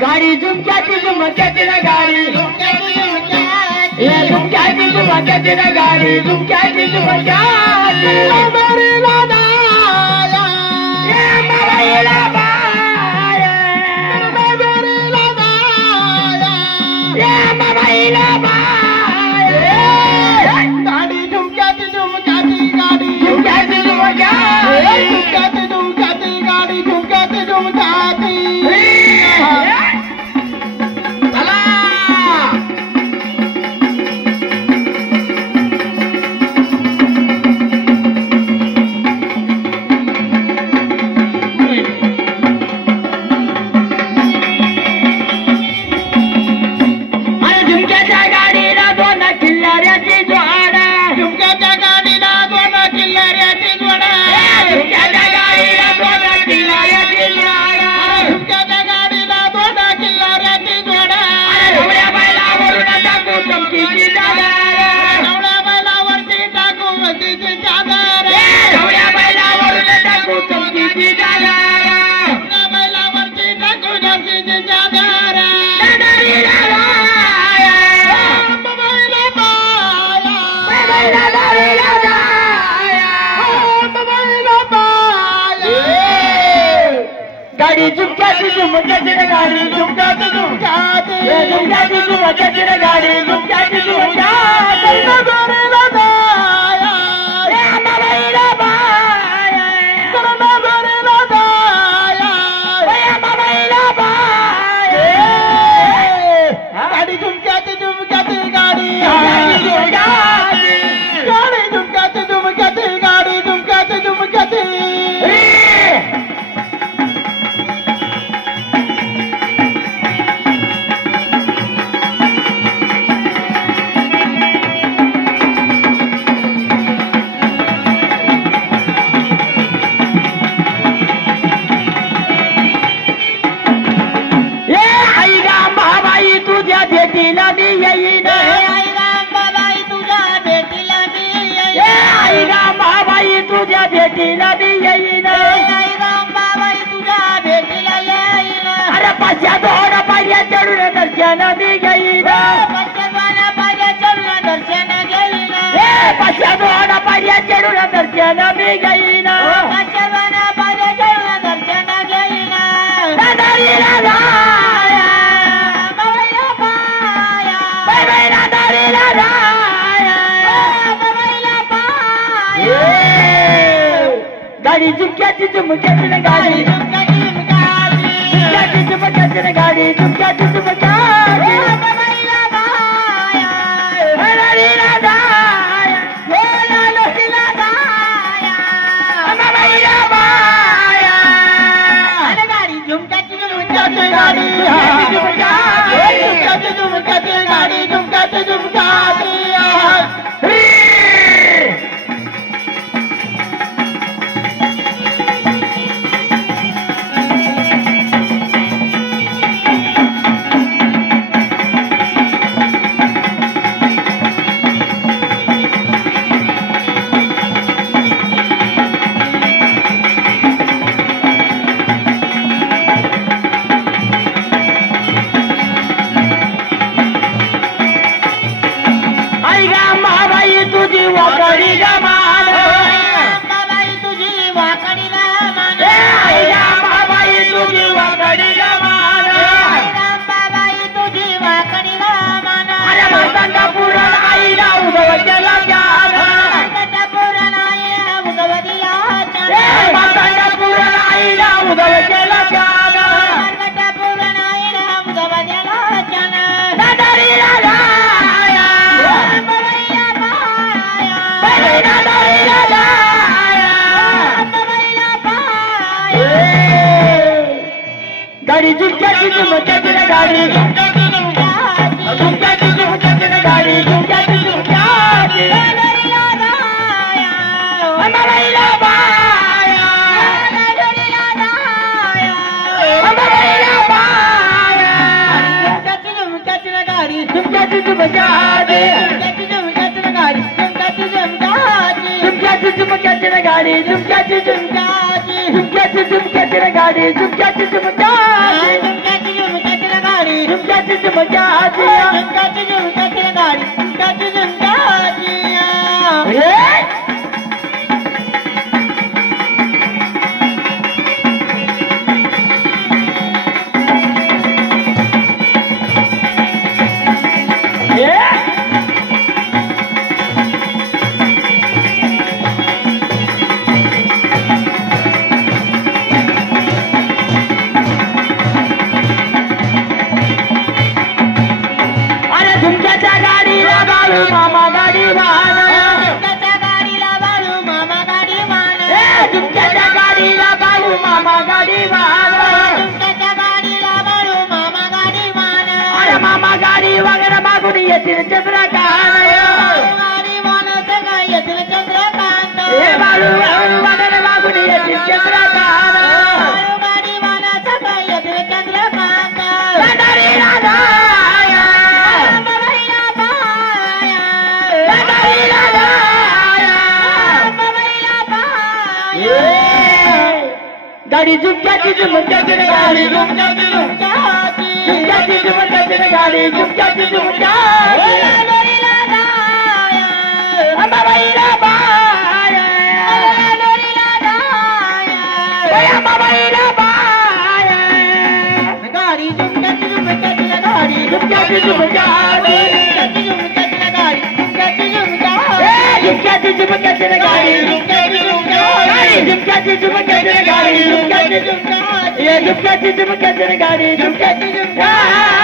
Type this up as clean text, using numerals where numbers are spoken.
गाडी झुमक्याची झुमक्याची ना गाडी झुमक्याची झुमक्याची ना गाडी झुमक्याची झुमक्याची गाडी झुमक्याची झुमक्याची गाडी झुमक्याची झुमक्याची झुमक्याची झुमक्याची गाडी झुमक्याची झुमक्याची गाडी झुमक्याची झुमक्याची ना गाडी झुमक्याची झुमक्याची झुमक्याची झुमक्याची ना गाडी झुमक्याची झुमक्याची गाडी झुमक्याची झुमक्याची गाडी गाडी झुमक्याची झुमक्याची गाडी झुमक्याची झुमक्याची भेटीला मी येईन आई रामबाबाई तुझ्या भेटीला मी येईन आई रामबाबाई तुझ्या भेटीला मी येईन आई रामबाबाई तुझ्या भेटीला येईन अरे पाचशा दोन पाहिजे चढून दर्शन मी घेईन पाचशा दोन पाहिजे चढून दर्शन घेईन पाचशा दोन पाहिजे चढून दर्शन मी घेईन पाचशा दोन पाहिजे चढून दर्शन घेईन गाडी झुमक्याची झुमक्याची ना गाडी झुमक्याची झुमक्याची ना गाडी झुमक्याची झुमक्याची गाडी झुमक्याची झुमक्याची ना गाडी झुमक्याची झुमक्याची ना गाडी झुमक्याची झुमक्याची झुमक्याची झुमक्याची झुमक्याची ना गाडी झुमक्याची झुमक्याची झुमक्याची झुमक्याची ना गाडी झुमक्याची झुमक्याची झुमक्याची झुमक्याची ना झुमक्याची झुमक्याची झुमक्याची गाडी झुमक्याची झुमक्याची मामा गाडी वाहन झुमक्याच्या गाडीला बाळू मामा गाडी मान झुमक्याच्या गाडीला बाळू मामा गाडी वाहन झुमक्याच्या गाडीला बाळू मामा गाडी मान अरे मामा गाडी वगैरे मागून येतील चंद्रकांत गाडी मान सगळं येथील चंद्रकांत हे बाळू वगैरे मागून येतील चंद्रकांत गाडी मान सगळं येथील चंद्रकांत पंढरीला जाया अंबाबाईला पाया पंढरीला जाया अंबाबाईला पाया गाडी झुमक्याची झुमक्याची गाडी झुमक्याची झुमक्याची झुमक्याची झुमक्याची गाडी झुमक्याची झुमक्याची लोरीला जाया अंबाबाईला बाया लोरीला जाया अंबाबाईला बाया गाडी झुमक्याची झुमक्याची गाडी झुमक्याची झुमक्याची झुमक्याची गाडी झुमक्याची झुमक्याची झुमक्याची झुमक्याची गाडी झुमक्याची झुमक्याची झुमक्याची गाडी झुमक्याची झुमक्याची गाडी झुमक्याची झुमक्याची